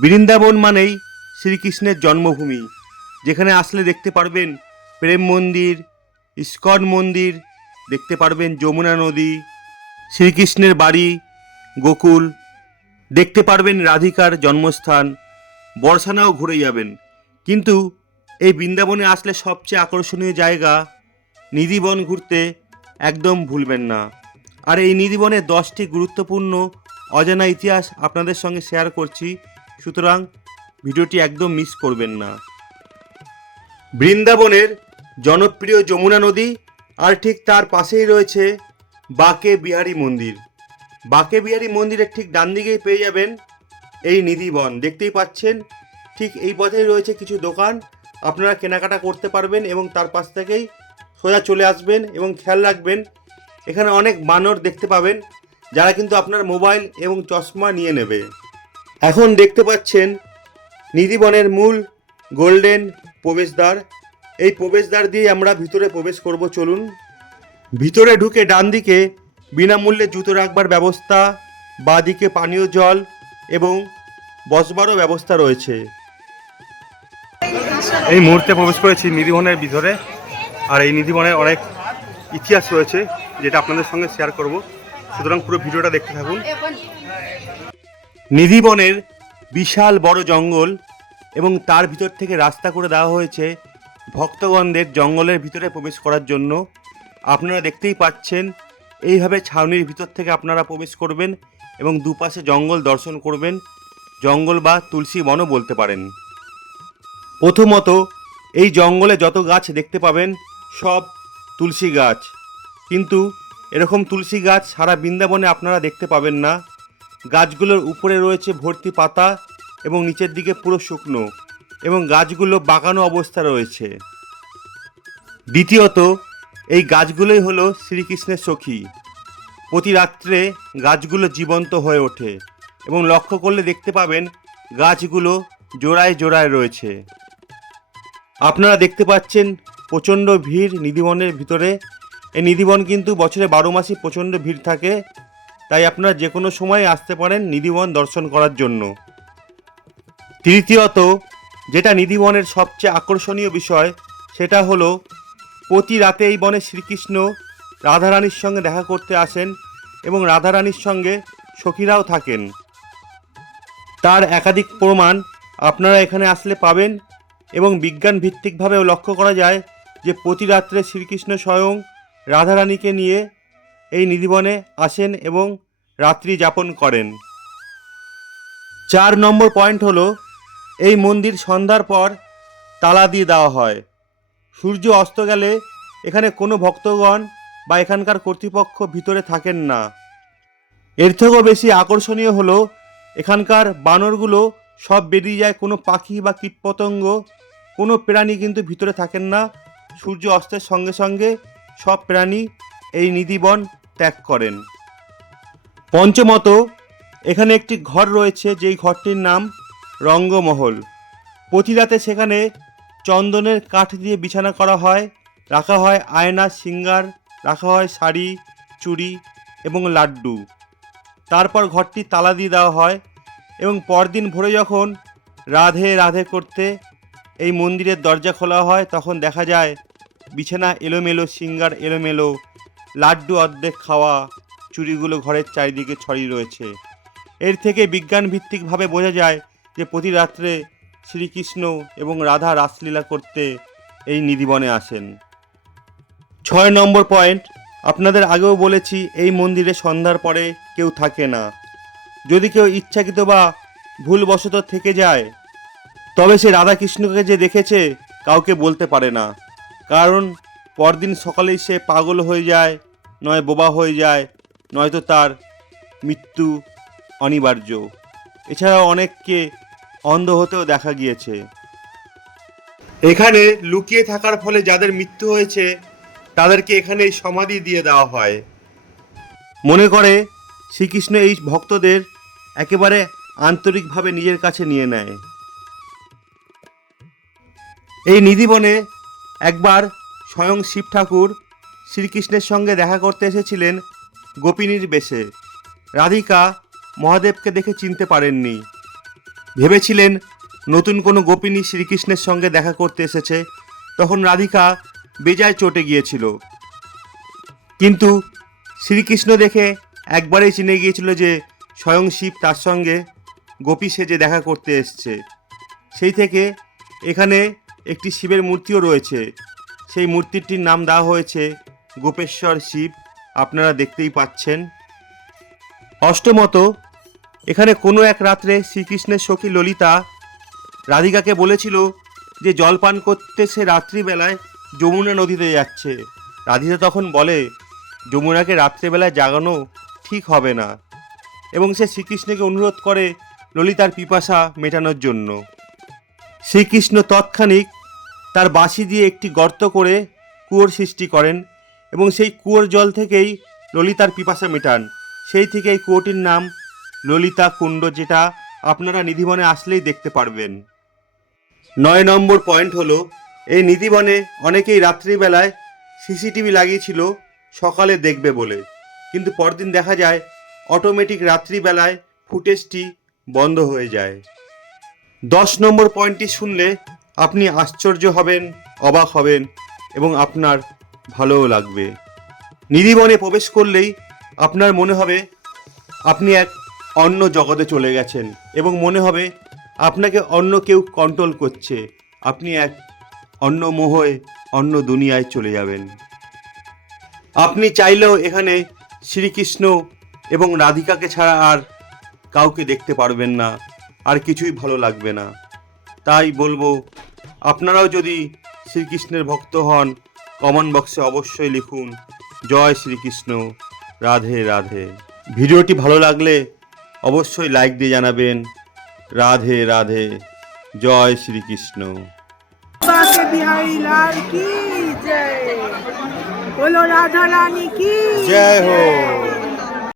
বৃন্দাবন মানেই শ্রীকৃষ্ণের জন্মভূমি। যেখানে আসলে দেখতে পারবেন প্রেম মন্দির, ইস্কন মন্দির, দেখতে পারবেন যমুনা নদী, শ্রীকৃষ্ণের বাড়ি, গোকুল, দেখতে পারবেন রাধিকার জন্মস্থান, বর্ষানাও ঘুরে যাবেন। কিন্তু এই বৃন্দাবনে আসলে সবচেয়ে আকর্ষণীয় জায়গা নিধিবন ঘুরতে একদম ভুলবেন না। আর এই নিধিবনের দশটি গুরুত্বপূর্ণ অজানা ইতিহাস আপনাদের সঙ্গে শেয়ার করছি। সুতরাং ভিডিওটি একদম মিস করবেন না। বৃন্দাবনের জনপ্রিয় যমুনা নদী আর ঠিক তার পাশেই রয়েছে বাকে বিহারি মন্দির। বাকে বিহারি মন্দিরের ঠিক ডান দিকেই পেয়ে যাবেন এই নিধিবন দেখতেই পাচ্ছেন, ঠিক এই পথেই রয়েছে কিছু দোকান। আপনারা কেনাকাটা করতে পারবেন এবং তার পাশ থেকেই সোজা চলে আসবেন এবং খেয়াল রাখবেন, এখানে অনেক বানর দেখতে পাবেন, যারা কিন্তু আপনার মোবাইল এবং চশমা নিয়ে নেবে। এখন দেখতে পাচ্ছেন নিধিবনের মূল গোল্ডেন প্রবেশদ্বার। এই প্রবেশদ্বার দিয়ে আমরা ভিতরে প্রবেশ করব, চলুন। ভিতরে ঢুকে ডান দিকে বিনামূল্যে জুতো রাখবার ব্যবস্থা বাঁ দিকে পানীয় জল এবং বসবারও ব্যবস্থা রয়েছে। এই মুহূর্তে প্রবেশ করেছি নিধিবনের ভিতরে, আর এই নিধিবনের অনেক ইতিহাস রয়েছে, যেটা আপনাদের সঙ্গে শেয়ার করব। সুতরাং পুরো ভিডিওটা দেখতে থাকুন। নিধিবনের বিশাল বড় জঙ্গল এবং তার ভিতর থেকে রাস্তা করে দেওয়া হয়েছে ভক্তগণদের জঙ্গলের ভিতরে প্রবেশ করার জন্য। আপনারা দেখতেই পাচ্ছেন, এইভাবে ছাউনির ভিতর থেকে আপনারা প্রবেশ করবেন এবং দুপাশে জঙ্গল দর্শন করবেন। জঙ্গল বা তুলসী বনও বলতে পারেন। প্রথমত, এই জঙ্গলে যত গাছ দেখতে পাবেন, সব তুলসী গাছ। কিন্তু এরকম তুলসী গাছ সারা বৃন্দাবনে আপনারা দেখতে পাবেন না। গাছগুলোর উপরে রয়েছে ভর্তি পাতা এবং নিচের দিকে পুরো শুকনো এবং গাছগুলো বাঁকানো অবস্থা রয়েছে। দ্বিতীয়ত, এই গাছগুলোই হলো শ্রীকৃষ্ণের সখী। প্রতি রাত্রে গাছগুলো জীবন্ত হয়ে ওঠে এবং লক্ষ্য করলে দেখতে পাবেন গাছগুলো জোড়ায় জোড়ায় রয়েছে। আপনারা দেখতে পাচ্ছেন প্রচণ্ড ভিড় নিধিবনের ভিতরে। এই নিধিবন কিন্তু বছরে বারো মাসই প্রচণ্ড ভিড় থাকে। তাই আপনারা যে কোনো সময় আসতে পারেন নিধিবন দর্শন করার জন্য। তৃতীয়ত, যেটা নিধিবনের সবচেয়ে আকর্ষণীয় বিষয়, সেটা হলো, প্রতি রাতে এই বনে শ্রীকৃষ্ণ রাধারানীর সঙ্গে দেখা করতে আসেন এবং রাধারানীর সঙ্গে সখীরাও থাকেন। তার একাধিক প্রমাণ আপনারা এখানে আসলে পাবেন এবং বিজ্ঞান ভিত্তিকভাবেও লক্ষ্য করা যায় যে প্রতি রাত্রে শ্রীকৃষ্ণ স্বয়ং রাধারানীকে নিয়ে এই নিধিবনে আসেন এবং রাত্রি যাপন করেন। চার নম্বর পয়েন্ট হলো, এই মন্দির সন্ধ্যার পর তালা দিয়ে দেওয়া হয়। সূর্য অস্ত গেলে এখানে কোনো ভক্তগণ বা এখানকার কর্তৃপক্ষ ভিতরে থাকেন না। এর থেকেও বেশি আকর্ষণীয় হলো, এখানকার বানরগুলো সব বেরিয়ে যায় কোনো পাখি বা কীটপতঙ্গ, কোনো প্রাণী কিন্তু ভিতরে থাকেন না। সূর্য অস্তের সঙ্গে সঙ্গে সব প্রাণী এই নিধিবন ত্যাগ করেন। পঞ্চমত, এখানে একটি ঘর রয়েছে, যেই ঘরটির নাম রঙ্গমহল। প্রতি রাতে সেখানে চন্দনের কাঠ দিয়ে বিছানা করা হয়, রাখা হয় আয়না, সিঙ্গার, রাখা হয় শাড়ি, চুড়ি এবং লাড্ডু। তারপর ঘরটি তালা দিয়ে দেওয়া হয় এবং পরদিন ভোরে যখন রাধে রাধে করতে এই মন্দিরের দরজা খোলা হয়, তখন দেখা যায় বিছানা এলোমেলো, সিঙ্গার এলোমেলো লাড্ডু অর্ধেক খাওয়া, চুড়িগুলো ঘরের চারিদিকে ছড়িয়ে রয়েছে। এর থেকে বিজ্ঞান ভিত্তিকভাবে বোঝা যায় যে প্রতি রাত্রে শ্রীকৃষ্ণ এবং রাধা রাসলীলা করতে এই নিধিবনে আসেন। ছয় নম্বর পয়েন্ট, আপনাদের আগেও বলেছি এই মন্দিরে সন্ধ্যার পরে কেউ থাকে না। যদি কেউ ইচ্ছাকৃত বা ভুলবশত থেকে যায়, তবে সে রাধাকৃষ্ণকে যে দেখেছে, কাউকে বলতে পারে না। কারণ পরদিন সকালেই সে পাগল হয়ে যায় নয় বোবা হয়ে যায় নয়তো তার মৃত্যু অনিবার্য। এছাড়াও অনেককে অন্ধ হতেও দেখা গিয়েছে। এখানে লুকিয়ে থাকার ফলে যাদের মৃত্যু হয়েছে তাদেরকে এখানে সমাধি দিয়ে দেওয়া হয়। মনে করে শ্রীকৃষ্ণ এই ভক্তদের একেবারে আন্তরিকভাবে নিজের কাছে নিয়ে নেয়। এই নিধিবনে একবার স্বয়ং শিব ঠাকুর শ্রীকৃষ্ণের সঙ্গে দেখা করতে এসেছিলেন গোপিনীর বেশে। রাধিকা মহাদেবকে দেখে চিনতে পারেননি। ভেবেছিলেন নতুন কোনো গোপিনী শ্রীকৃষ্ণের সঙ্গে দেখা করতে এসেছে, তখন রাধিকা বেজায় চটে গিয়েছিল। কিন্তু শ্রীকৃষ্ণ দেখে একবারেই চিনে গিয়েছিল যে স্বয়ং শিব তার সঙ্গে গোপী সেজে দেখা করতে এসছে। সেই থেকে এখানে একটি শিবের মূর্তিও রয়েছে। সেই মূর্তিটির নাম দেওয়া হয়েছে গোপেশ্বর শিব। আপনারা দেখতেই পাচ্ছেন। অষ্টমত, এখানে কোনো এক রাত্রে শ্রীকৃষ্ণের সখী ললিতা রাধিকাকে বলেছিল যে জলপান করতে সে রাত্রিবেলায় যমুনা নদীতে যাচ্ছে। রাধিকা তখন বলে, যমুনাকে রাত্রেবেলায় জাগানো ঠিক হবে না। এবং সে শ্রীকৃষ্ণকে অনুরোধ করে ললিতার পিপাসা মেটানোর জন্য। শ্রীকৃষ্ণ তৎক্ষণিক তার বাঁশি দিয়ে একটি গর্ত করে কুয়োর সৃষ্টি করেন এবং সেই কুয়োর জল থেকেই ললিতার পিপাসা মেটান। সেই থেকে এই কুয়োটির নাম ললিতা কুণ্ড, যেটা আপনারা নিধিবনে আসলেই দেখতে পারবেন। নয় নম্বর পয়েন্ট হলো, এই নিধিবনে অনেকেই রাত্রিবেলায় সিসিটিভি লাগিয়েছিল, সকালে দেখবে বলে। কিন্তু পরদিন দেখা যায় অটোমেটিক রাত্রিবেলায় ফুটেজটি বন্ধ হয়ে যায়। দশ নম্বর পয়েন্টটি শুনলে আপনি আশ্চর্য হবেন, অবাক হবেন এবং আপনার ভালোও লাগবে। নিধিবনে প্রবেশ করলেই আপনার মনে হবে আপনি এক অন্য জগতে চলে গেছেন এবং মনে হবে আপনাকে অন্য কেউ কন্ট্রোল করছে। আপনি এক অন্য মোহে, অন্য দুনিয়ায় চলে যাবেন। আপনি চাইলেও এখানে শ্রীকৃষ্ণ এবং রাধিকাকে ছাড়া আর কাউকে দেখতে পারবেন না, আর কিছুই ভালো লাগবে না। তাই বলব আপনারাও যদি শ্রীকৃষ্ণের ভক্ত হন কমেন্ট বক্সে অবশ্যই লিখুন জয় শ্রীকৃষ্ণ রাধে রাধে। ভিডিওটি ভালো লাগলে অবশ্যই লাইক দিয়ে জানাবেন রাধে রাধে জয় শ্রীকৃষ্ণ। বলো রাধা রানী কি জয় হো